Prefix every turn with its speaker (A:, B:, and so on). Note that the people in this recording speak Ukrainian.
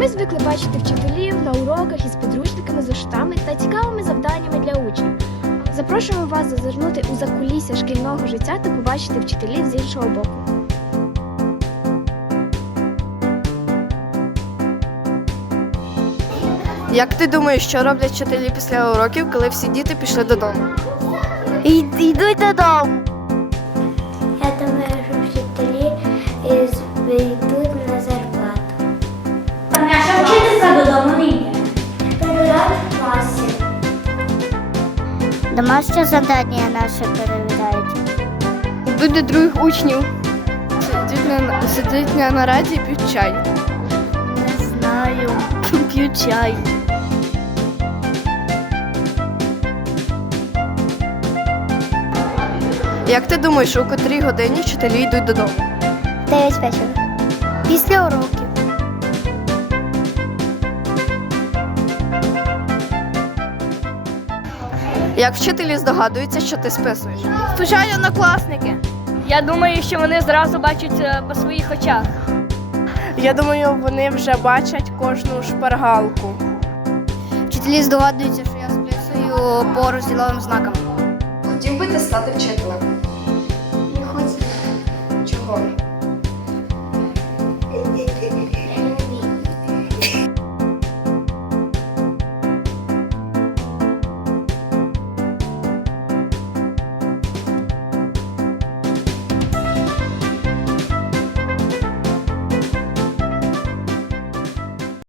A: Ми звикли бачити вчителів на уроках із підручниками, зошитами та цікавими завданнями для учнів. Запрошуємо вас зазирнути у закулісся шкільного життя та побачити вчителів з іншого боку.
B: Як ти думаєш, що роблять вчителі після уроків, коли всі діти пішли додому?
C: Йдуть додому.
D: Я думаю, що вчителі із- йдуть на зарплату.
E: Наша додому не йде.
D: Перевіряють в класі. Домашнє завдання наше перевіряють.
B: До других учнів. Сидять на, сидять на нараді і п'ють чай.
C: Не знаю. П'ю чай.
B: Як ти думаєш, у котрій годині вчителі йдуть додому?
D: Дев'ять вечора.
C: Після уроків.
B: Як вчителі здогадуються, що ти списуєш?
C: Звичайно, однокласники.
F: Я думаю, що вони зразу бачать е, по своїх очах.
B: Я думаю, вони вже бачать кожну шпаргалку.
C: Вчителі здогадуються, що я списую по розділовим знакам.
B: Хотів би ти стати вчителем.
D: Не хочу.
B: Чого?